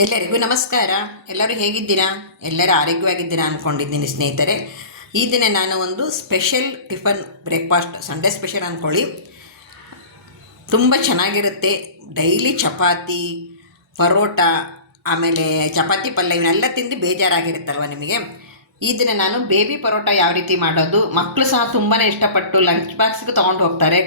ಎಲ್ಲರಿಗೂ ನಮಸ್ಕಾರ. ಎಲ್ಲರೂ ಹೇಗಿದ್ದೀರಾ? ಎಲ್ಲರೂ ಆರೋಗ್ಯವಾಗಿದ್ದೀರಾ ಅಂದ್ಕೊಂಡಿದ್ದೀನಿ ಸ್ನೇಹಿತರೆ. ಈ ದಿನ ನಾನು ಒಂದು special tiffin breakfast, Sunday special ಅಂದ್ಕೊಳ್ಳಿ, ತುಂಬ ಚೆನ್ನಾಗಿರುತ್ತೆ. ಡೈಲಿ ಚಪಾತಿ, ಪರೋಟ, ಆಮೇಲೆ ಚಪಾತಿ ಪಲ್ಯ ಇವನ್ನೆಲ್ಲ ತಿಂದು ಬೇಜಾರಾಗಿರುತ್ತಲ್ವ ನಿಮಗೆ. ಈ ದಿನ ನಾನು ಬೇಬಿ ಪರೋಟ ಯಾವ ರೀತಿ ಮಾಡೋದು, ಮಕ್ಕಳು ಸಹ ತುಂಬಾ ಇಷ್ಟಪಟ್ಟು ಲಂಚ್ ಬಾಕ್ಸ್ಗೆ ತೊಗೊಂಡು ಹೋಗ್ತಾರೆ,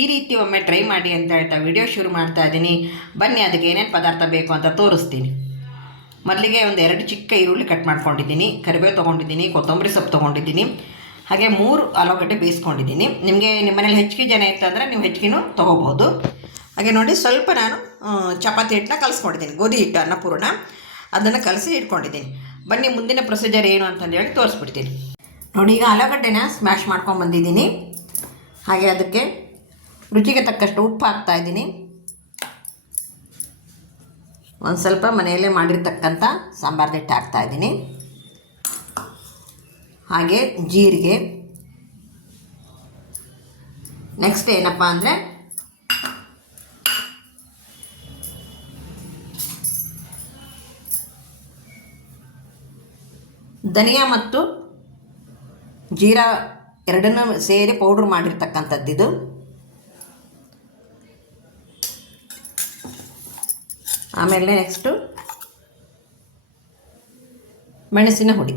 ಈ ರೀತಿ ಒಮ್ಮೆ ಟ್ರೈ ಮಾಡಿ ಅಂತ ಹೇಳ್ತಾ ವಿಡಿಯೋ ಶುರು ಮಾಡ್ತಾ ಇದ್ದೀನಿ. ಬನ್ನಿ, ಅದಕ್ಕೆ ಏನೇನು ಪದಾರ್ಥ ಬೇಕು ಅಂತ ತೋರಿಸ್ತೀನಿ. ಮೊದಲಿಗೆ ಒಂದು 2 ಚಿಕ್ಕ ಈರುಳ್ಳಿ ಕಟ್ ಮಾಡ್ಕೊಂಡಿದ್ದೀನಿ, ಕರಿಬೇವು ತೊಗೊಂಡಿದ್ದೀನಿ, ಕೊತ್ತಂಬರಿ ಸೊಪ್ಪು ತೊಗೊಂಡಿದ್ದೀನಿ, ಹಾಗೆ 3 ಆಲೂಗಡ್ಡೆ ಬೇಯಿಸ್ಕೊಂಡಿದ್ದೀನಿ. ನಿಮಗೆ ನಿಮ್ಮ ಮನೇಲಿ ಹೆಚ್ಚಿಗೆ ಜನ ಇತ್ತಂದರೆ ನೀವು ಹೆಚ್ಚಿಗೆನೂ ತೊಗೋಬೋದು. ಹಾಗೆ ನೋಡಿ, ಸ್ವಲ್ಪ ನಾನು ಚಪಾತಿ ಹಿಟ್ಟನ್ನ ಕಲಿಸ್ಕೊಂಡಿದ್ದೀನಿ, ಗೋಧಿ ಹಿಟ್ಟು ಅನ್ನಪೂರ್ಣ, ಅದನ್ನು ಕಲಸಿ ಇಟ್ಕೊಂಡಿದ್ದೀನಿ. ಬನ್ನಿ, ಮುಂದಿನ ಪ್ರೊಸೀಜರ್ ಏನು ಅಂತಂದೇಳಿ ತೋರಿಸ್ಬಿಡ್ತೀನಿ. ನೋಡಿ, ಈಗ ಆಲೂಗಡ್ಡೆನ ಸ್ಮ್ಯಾಶ್ ಮಾಡ್ಕೊಂಡ್ಬಂದಿದ್ದೀನಿ. ಹಾಗೆ ಅದಕ್ಕೆ ರುಚಿಗೆ ತಕ್ಕಷ್ಟು ಉಪ್ಪು ಹಾಕ್ತಾಯಿದ್ದೀನಿ. ಒಂದು ಸ್ವಲ್ಪ ಮನೆಯಲ್ಲೇ ಮಾಡಿರ್ತಕ್ಕಂಥ ಸಾಂಬಾರ್ದು ಹಿಟ್ಟು ಹಾಕ್ತಾಯಿದ್ದೀನಿ. ಹಾಗೆ ಜೀರಿಗೆ. ನೆಕ್ಸ್ಟ್ ಏನಪ್ಪ ಅಂದರೆ ಧನಿಯಾ ಮತ್ತು ಜೀರಾ ಎರಡನ್ನೂ ಸೇರಿ ಪೌಡ್ರ್ ಮಾಡಿರ್ತಕ್ಕಂಥದ್ದಿದು. ಆಮೇಲೆ ನೆಕ್ಸ್ಟು ಮೆಣಸಿನ ಹುಡಿ.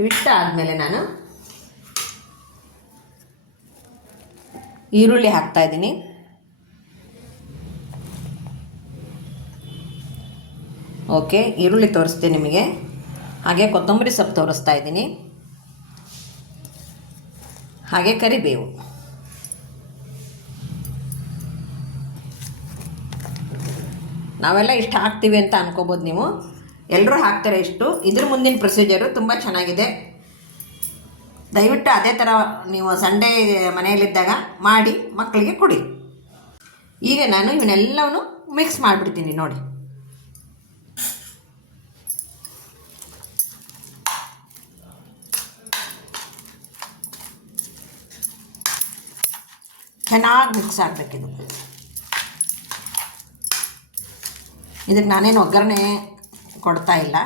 ಇವಿಷ್ಟ ಆದಮೇಲೆ ನಾನು ಈರುಳ್ಳಿ ಹಾಕ್ತಾಯಿದ್ದೀನಿ. ಓಕೆ, ಈರುಳ್ಳಿ ತೋರಿಸ್ತೀನಿ ನಿಮಗೆ. ಹಾಗೆ ಕೊತ್ತಂಬರಿ ಸೊಪ್ಪು ತೋರಿಸ್ತಾ ಇದ್ದೀನಿ. ಹಾಗೆ ಕರಿಬೇವು. ನಾವೆಲ್ಲ ಇಷ್ಟು ಹಾಕ್ತೀವಿ ಅಂತ ಅನ್ಕೋಬೋದು ನೀವು, ಎಲ್ಲರೂ ಹಾಕ್ತಾರೆ ಇಷ್ಟು. ಇದ್ರ ಮುಂದಿನ ಪ್ರೊಸೀಜರು ತುಂಬ ಚೆನ್ನಾಗಿದೆ. ದಯವಿಟ್ಟು ಅದೇ ಥರ ನೀವು ಸಂಡೇ ಮನೆಯಲ್ಲಿದ್ದಾಗ ಮಾಡಿ ಮಕ್ಕಳಿಗೆ ಕೊಡಿ. ಈಗ ನಾನು ಇವನ್ನೆಲ್ಲವೂ ಮಿಕ್ಸ್ ಮಾಡಿಬಿಡ್ತೀನಿ. ನೋಡಿ, ಚೆನ್ನಾಗಿ ಮಿಕ್ಸ್ ಆಗಬೇಕಿದು. ಇದಕ್ಕೆ ನಾನೇನು ಒಗ್ಗರಣೆ ಕೊಡ್ತಾ ಇಲ್ಲ.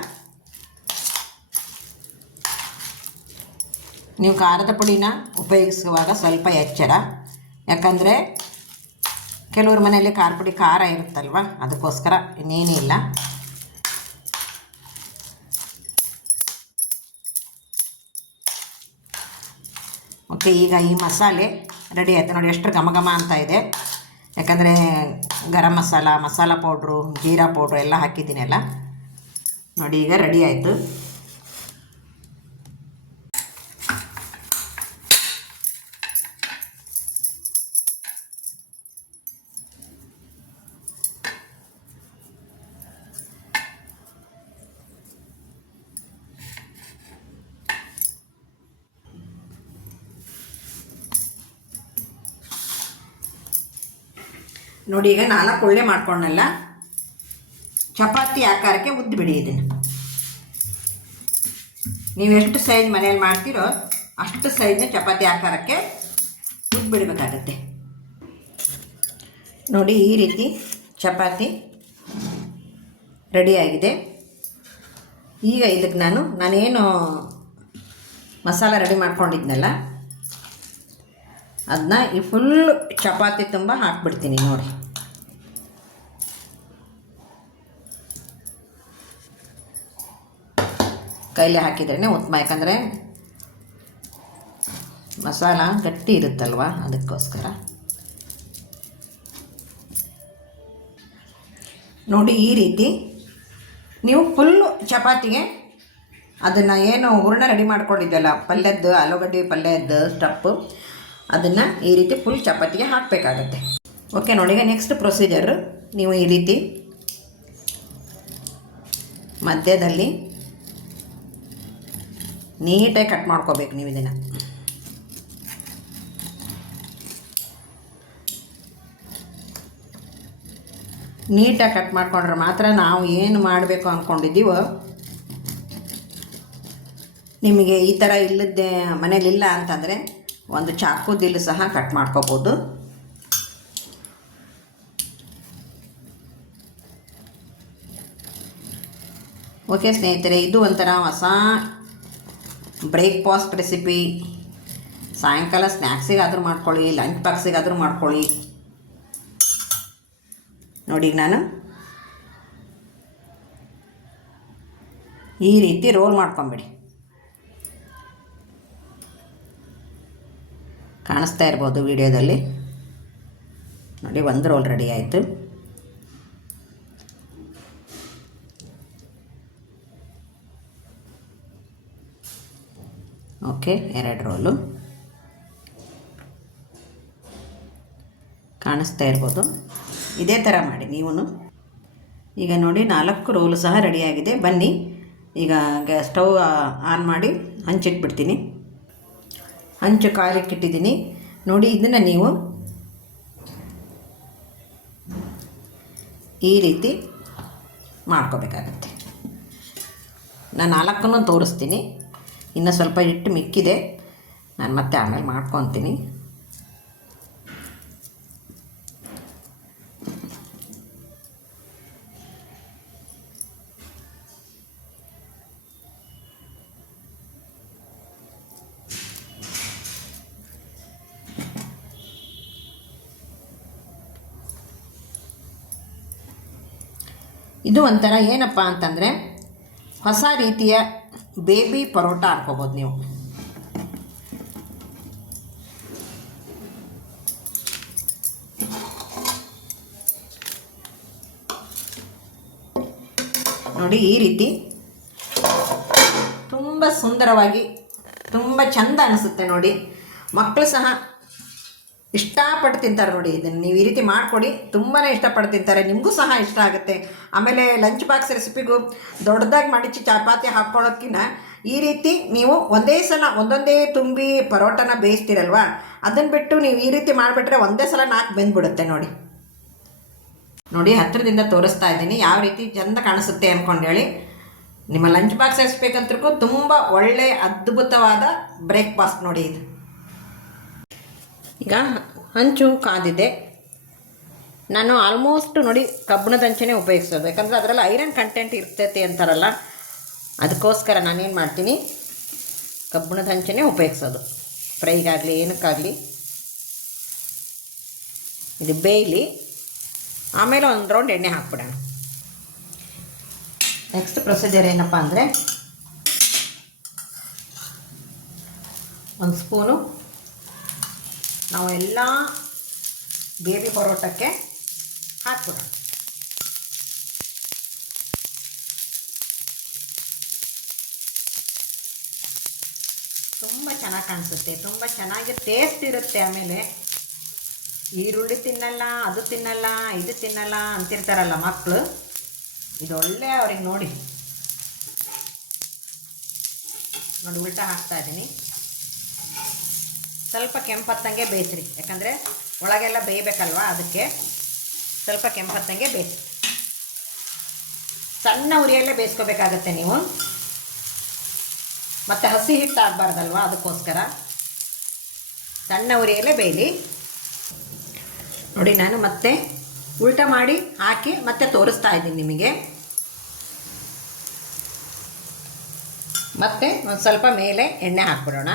ನೀವು ಖಾರದ ಪುಡಿನ ಉಪಯೋಗಿಸುವಾಗ ಸ್ವಲ್ಪ ಎಚ್ಚರ, ಯಾಕಂದರೆ ಕೆಲವ್ರ ಮನೆಯಲ್ಲಿ ಖಾರ ಪುಡಿ ಖಾರ ಇರುತ್ತಲ್ವ, ಅದಕ್ಕೋಸ್ಕರ ಇನ್ನೇನೂ ಇಲ್ಲ. ಓಕೆ, ಈಗ ಈ ಮಸಾಲೆ ರೆಡಿ ಆಯಿತು. ನೋಡಿ ಎಷ್ಟು ಘಮ ಘಮ ಅಂತ ಇದೆ, ಯಾಕಂದರೆ ಗರಂ ಮಸಾಲ ಪೌಡ್ರು, ಜೀರಾ ಪೌಡ್ರು ಎಲ್ಲ ಹಾಕಿದ್ದೀನಲ್ಲ. ನೋಡಿ, ಈಗ ರೆಡಿ ಆಯಿತು. ನೋಡಿ, ಈಗ 4 ಒಳ್ಳೆ ಮಾಡ್ಕೊಂಡಲ್ಲ, ಚಪಾತಿ ಆಕಾರಕ್ಕೆ ಉದ್ದುಬಿಡಿ. ಇದನ್ನು ನೀವು ಎಷ್ಟು ಸೈಜ್ ಮನೇಲಿ ಮಾಡ್ತೀರೋ ಅಷ್ಟು ಸೈಜ್ನ ಚಪಾತಿ ಆಕಾರಕ್ಕೆ ಉದ್ದುಬಿಡಬೇಕಾಗತ್ತೆ. ನೋಡಿ, ಈ ರೀತಿ ಚಪಾತಿ ರೆಡಿಯಾಗಿದೆ. ಈಗ ಇದಕ್ಕೆ ನಾನೇನು ಮಸಾಲ ರೆಡಿ ಮಾಡ್ಕೊಂಡಿದ್ನಲ್ಲ, ಅದನ್ನ ಈ ಫುಲ್ ಚಪಾತಿ ತುಂಬ ಹಾಕ್ಬಿಡ್ತೀನಿ. ನೋಡಿ, ಕೈಲಿ ಹಾಕಿದ್ರೇ ಉತ್ತಮ, ಯಾಕಂದರೆ ಮಸಾಲ ಗಟ್ಟಿ ಇರುತ್ತಲ್ವ, ಅದಕ್ಕೋಸ್ಕರ. ನೋಡಿ, ಈ ರೀತಿ ನೀವು ಫುಲ್ಲು ಚಪಾತಿಗೆ ಅದನ್ನು ಏನು ಹೂರಣ ರೆಡಿ ಮಾಡ್ಕೊಂಡಿದ್ದಲ್ಲ, ಪಲ್ಯದ್ದು, ಆಲೂಗಡ್ಡೆ ಪಲ್ಯದ್ದು ಸ್ಟಪ್ಪು, ಅದನ್ನು ಈ ರೀತಿ ಫುಲ್ ಚಪಾತಿಗೆ ಹಾಕಬೇಕಾಗತ್ತೆ. ಓಕೆ, ನೋಡಿ, ಈಗ ನೆಕ್ಸ್ಟ್ ಪ್ರೊಸೀಜರು, ನೀವು ಈ ರೀತಿ ಮಧ್ಯದಲ್ಲಿ ನೀಟಾಗಿ ಕಟ್ ಮಾಡ್ಕೋಬೇಕು. ನೀವು ಇದನ್ನು ನೀಟಾಗಿ ಕಟ್ ಮಾಡ್ಕೊಂಡ್ರೆ ಮಾತ್ರ ನಾವು ಏನು ಮಾಡಬೇಕು ಅಂದ್ಕೊಂಡಿದ್ದೀವೋ, ನಿಮಗೆ ಈ ಥರ ಇಲ್ಲದ್ದೇ ಮನೇಲಿಲ್ಲ ಅಂತಂದರೆ ಒಂದು ಚಾಕುದಿಲ್ಲ ಸಹ ಕಟ್ ಮಾಡ್ಕೋಬೋದು. ಓಕೆ ಸ್ನೇಹಿತರೆ, ಇದು ಒಂಥರ ಹೊಸ ಬ್ರೇಕ್ಫಾಸ್ಟ್ ರೆಸಿಪಿ. ಸಾಯಂಕಾಲ ಸ್ನ್ಯಾಕ್ಸಿಗಾದರೂ ಮಾಡ್ಕೊಳ್ಳಿ, ಲಂಚ್ ಬಾಕ್ಸಿಗಾದರೂ ಮಾಡ್ಕೊಳ್ಳಿ. ನೋಡಿ, ನಾನು ಈ ರೀತಿ ರೋಲ್ ಮಾಡ್ಕೊಂಬಿಡಿ. ಕಾಣಿಸ್ತಾ ಇರ್ಬೋದು ವಿಡಿಯೋದಲ್ಲಿ. ನೋಡಿ, ಒಂದು ರೋಲ್ ರೆಡಿ ಆಯಿತು. ಓಕೆ, 2 ರೋಲು ಕಾಣಿಸ್ತಾ ಇರ್ಬೋದು. ಇದೇ ಥರ ಮಾಡಿ ನೀವು. ಈಗ ನೋಡಿ, 4 ರೋಲು ಸಹ ರೆಡಿಯಾಗಿದೆ. ಬನ್ನಿ ಈಗ ಸ್ಟವ್ ಆನ್ ಮಾಡಿ ಹಂಚಿಟ್ಬಿಡ್ತೀನಿ. ಹಂಚು ಕಾಲಿಕ್ಕಿಟ್ಟಿದ್ದೀನಿ. ನೋಡಿ, ಇದನ್ನು ನೀವು ಈ ರೀತಿ ಮಾಡ್ಕೋಬೇಕಾಗತ್ತೆ. ನಾನು 4 ತೋರಿಸ್ತೀನಿ. ಇನ್ನು ಸ್ವಲ್ಪ ಹಿಟ್ಟು ಮಿಕ್ಕಿದೆ, ನಾನು ಮತ್ತೆ ಆಮೇಲೆ ಮಾಡ್ಕೊತೀನಿ. ಇದು ಒಂಥರ ಏನಪ್ಪ ಅಂತಂದರೆ ಹೊಸ ರೀತಿಯ ಬೇಬಿ ಪರೋಟ ಹಾಕ್ಕೋಬೋದು ನೀವು. ನೋಡಿ, ಈ ರೀತಿ ತುಂಬ ಸುಂದರವಾಗಿ ತುಂಬ ಚೆಂದ ಅನಿಸುತ್ತೆ. ನೋಡಿ, ಮಕ್ಕಳು ಸಹ ಇಷ್ಟಪಟ್ಟು ತಿಂತಾರೆ. ನೋಡಿ, ಇದನ್ನು ನೀವು ಈ ರೀತಿ ಮಾಡಿಕೊಡಿ, ತುಂಬಾ ಇಷ್ಟಪಟ್ಟು ತಿಂತಾರೆ. ನಿಮಗೂ ಸಹ ಇಷ್ಟ ಆಗುತ್ತೆ. ಆಮೇಲೆ ಲಂಚ್ ಬಾಕ್ಸ್ ರೆಸಿಪಿಗೂ ದೊಡ್ಡದಾಗಿ ಮಾಡಿ ಚಪಾತಿ ಹಾಕ್ಕೊಳ್ಳೋಕ್ಕಿಂತ ಈ ರೀತಿ ನೀವು ಒಂದೇ ಸಲ ಒಂದೊಂದೇ ತುಂಬಿ ಪರೋಟನ ಬೇಯಿಸ್ತೀರಲ್ವ, ಅದನ್ನು ಬಿಟ್ಟು ನೀವು ಈ ರೀತಿ ಮಾಡಿಬಿಟ್ರೆ ಒಂದೇ ಸಲ 4 ಬೆಂದ್ಬಿಡುತ್ತೆ. ನೋಡಿ ನೋಡಿ, ಹತ್ತಿರದಿಂದ ತೋರಿಸ್ತಾ ಇದ್ದೀನಿ ಯಾವ ರೀತಿ ಚೆಂದ ಕಾಣಿಸುತ್ತೆ ಅಂದ್ಕೊಂಡೇಳಿ. ನಿಮ್ಮ ಲಂಚ್ ಬಾಕ್ಸ್ ರೆಸಿಪಿಗಂತೂ ತುಂಬ ಒಳ್ಳೆಯ ಅದ್ಭುತವಾದ ಬ್ರೇಕ್ಫಾಸ್ಟ್ ನೋಡಿ ಇದು. ಈಗ ಹಂಚು ಕಾದಿದೆ. ನಾನು ಆಲ್ಮೋಸ್ಟ್ ನೋಡಿ ಕಬ್ಬಿಣದ ಹಂಚನೇ ಉಪಯೋಗಿಸೋದು, ಯಾಕಂದರೆ ಅದರಲ್ಲಿ ಐರನ್ ಕಂಟೆಂಟ್ ಇರ್ತೈತೆ ಅಂತಾರಲ್ಲ, ಅದಕ್ಕೋಸ್ಕರ ನಾನೇನು ಮಾಡ್ತೀನಿ, ಕಬ್ಬಿಣದ ಹಂಚನೇ ಉಪಯೋಗಿಸೋದು. ಫ್ರೈಗಾಗಲಿ ಏನಕ್ಕಾಗಲಿ ಇದು ಬೇಯಲಿ, ಆಮೇಲೆ ಒಂದು ರೌಂಡ್ ಎಣ್ಣೆ ಹಾಕ್ಬಿಡೋಣ. ನೆಕ್ಸ್ಟ್ ಪ್ರೊಸೀಜರ್ ಏನಪ್ಪ ಅಂದರೆ, 1 ಸ್ಪೂನು ನಾವು ಎಲ್ಲ ಬೇಬಿ ಪರೋಟಕ್ಕೆ ಹಾಕ್ಬಿಡೋಣ. ತುಂಬ ಚೆನ್ನಾಗಿ ಕಾಣಿಸುತ್ತೆ, ತುಂಬ ಚೆನ್ನಾಗಿ ಟೇಸ್ಟ್ ಇರುತ್ತೆ. ಆಮೇಲೆ ಈರುಳ್ಳಿ ತಿನ್ನಲ್ಲ, ಅದು ತಿನ್ನಲ್ಲ, ಇದು ತಿನ್ನಲ್ಲ ಅಂತಿರ್ತಾರಲ್ಲ ಮಕ್ಕಳು, ಇದೊಳ್ಳೆ ಅವ್ರಿಗೆ ನೋಡಿ ಉಲ್ಟಾ ಹಾಕ್ತಾ ಇದ್ದೀನಿ. ಸ್ವಲ್ಪ ಕೆಂಪತ್ತಂಗೆ ಬೇಯಿಸ್ರಿ, ಯಾಕಂದರೆ ಒಳಗೆಲ್ಲ ಬೇಯಬೇಕಲ್ವ, ಅದಕ್ಕೆ ಸ್ವಲ್ಪ ಕೆಂಪತ್ತಂಗೆ ಬೇಯಿಸಿ. ಸಣ್ಣ ಉರಿಯಲ್ಲೇ ಬೇಯಿಸ್ಕೋಬೇಕಾಗತ್ತೆ ನೀವು, ಮತ್ತು ಹಸಿ ಹಿಟ್ಟು ಆಗಬಾರ್ದಲ್ವ, ಅದಕ್ಕೋಸ್ಕರ ಸಣ್ಣ ಉರಿಯಲ್ಲೇ ಬೇಯಲಿ. ನೋಡಿ, ನಾನು ಮತ್ತೆ ಉಲ್ಟಾ ಮಾಡಿ ಹಾಕಿ ಮತ್ತೆ ತೋರಿಸ್ತಾ ಇದ್ದೀನಿ ನಿಮಗೆ. ಮತ್ತೆ ಒಂದು ಸ್ವಲ್ಪ ಮೇಲೆ ಎಣ್ಣೆ ಹಾಕ್ಬಿಡೋಣ.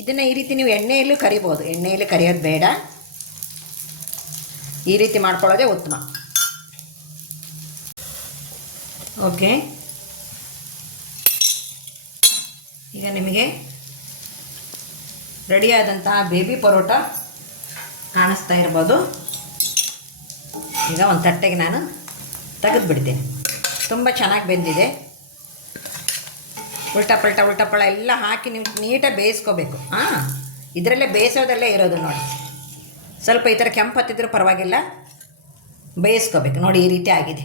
ಇದನ್ನು ಈ ರೀತಿ ನೀವು ಎಣ್ಣೆಯಲ್ಲೂ ಕರಿಬೋದು, ಎಣ್ಣೆಯಲ್ಲಿ ಕರಿಯೋದು ಬೇಡ, ಈ ರೀತಿ ಮಾಡ್ಕೊಳ್ಳೋದೇ ಉತ್ತಮ. ಓಕೆ, ಈಗ ನಿಮಗೆ ರೆಡಿಯಾದಂತಹ ಬೇಬಿ ಪರೋಟ ಕಾಣಿಸ್ತಾ ಇರ್ಬೋದು. ಈಗ ಒಂದು ತಟ್ಟೆಗೆ ನಾನು ತೆಗೆದುಬಿಡ್ತೀನಿ. ತುಂಬ ಚೆನ್ನಾಗಿ ಬೆಂದಿದೆ. ಉಲ್ಟಾ ಪಲ್ಟ ಎಲ್ಲ ಹಾಕಿ ನೀವು ನೀಟಾಗಿ ಬೇಯಿಸ್ಕೋಬೇಕು. ಇದರಲ್ಲೇ ಬೇಯಿಸೋದಲ್ಲೇ ಇರೋದು. ನೋಡಿ, ಸ್ವಲ್ಪ ಈ ಥರ ಕೆಂಪು ಹತ್ತಿದ್ರೂ ಪರವಾಗಿಲ್ಲ, ಬೇಯಿಸ್ಕೋಬೇಕು. ನೋಡಿ, ಈ ರೀತಿ ಆಗಿದೆ.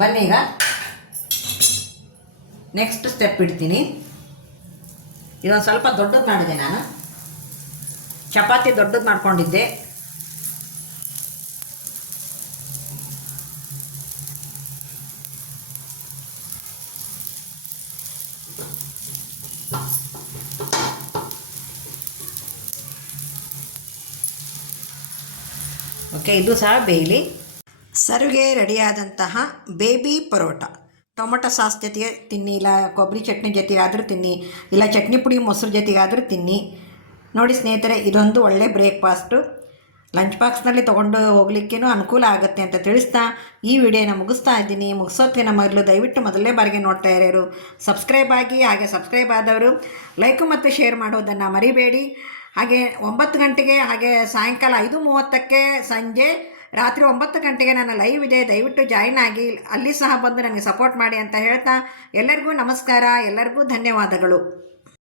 ಬನ್ನಿ ಈಗ ನೆಕ್ಸ್ಟ್ ಸ್ಟೆಪ್ ಇಡ್ತೀನಿ. ಇದೊಂದು ಸ್ವಲ್ಪ ದೊಡ್ಡದು ಮಾಡಿದೆ ನಾನು, ಚಪಾತಿ ದೊಡ್ಡದು ಮಾಡ್ಕೊಂಡಿದ್ದೆ. ಓಕೆ, ಇದು ಸಹ ಬೇಯಲಿ. ಸರ್ವ್ಗೆ ರೆಡಿಯಾದಂತಹ ಬೇಬಿ ಪರೋಟ ಟೊಮೊಟೊ ಸಾಸ್ ಜೊತೆಗೆ ತಿನ್ನಿ, ಇಲ್ಲ ಕೊಬ್ಬರಿ ಚಟ್ನಿ ಜೊತೆಗಾದರೂ ತಿನ್ನಿ, ಇಲ್ಲ ಚಟ್ನಿ ಪುಡಿ ಮೊಸರು ಜೊತೆಗಾದರೂ ತಿನ್ನಿ. ನೋಡಿ ಸ್ನೇಹಿತರೆ, ಇದೊಂದು ಒಳ್ಳೆ ಬ್ರೇಕ್ಫಾಸ್ಟು. ಲಂಚ್ ಬಾಕ್ಸ್ನಲ್ಲಿ ತೊಗೊಂಡು ಹೋಗ್ಲಿಕ್ಕೇನು ಅನುಕೂಲ ಆಗುತ್ತೆ ಅಂತ ತಿಳಿಸ್ತಾ ಈ ವಿಡಿಯೋನ ಮುಗಿಸ್ತಾ ಇದ್ದೀನಿ. ಮುಗಿಸೋತ್ತಿನ ಮೊದಲು ದಯವಿಟ್ಟು ಮೊದಲನೇ ಬಾರಿಗೆ ನೋಡ್ತಾ ಇರೋರು ಸಬ್ಸ್ಕ್ರೈಬ್ ಆಗಿ, ಹಾಗೆ ಸಬ್ಸ್ಕ್ರೈಬ್ ಆದವರು ಲೈಕು ಮತ್ತು ಶೇರ್ ಮಾಡೋದನ್ನು ಮರಿಬೇಡಿ. ಹಾಗೆ 9 ಗಂಟೆಗೆ, ಹಾಗೆ ಸಾಯಂಕಾಲ 5:30ಕ್ಕೆ, ಸಂಜೆ ರಾತ್ರಿ 9 ಗಂಟೆಗೆ ನನ್ನ ಲೈವ್ ಇದೆ. ದಯವಿಟ್ಟು ಜಾಯಿನ್ ಆಗಿ, ಅಲ್ಲಿ ಸಹ ಬಂದು ನನಗೆ ಸಪೋರ್ಟ್ ಮಾಡಿ ಅಂತ ಹೇಳ್ತಾ ಎಲ್ಲರಿಗೂ ನಮಸ್ಕಾರ, ಎಲ್ಲರಿಗೂ ಧನ್ಯವಾದಗಳು.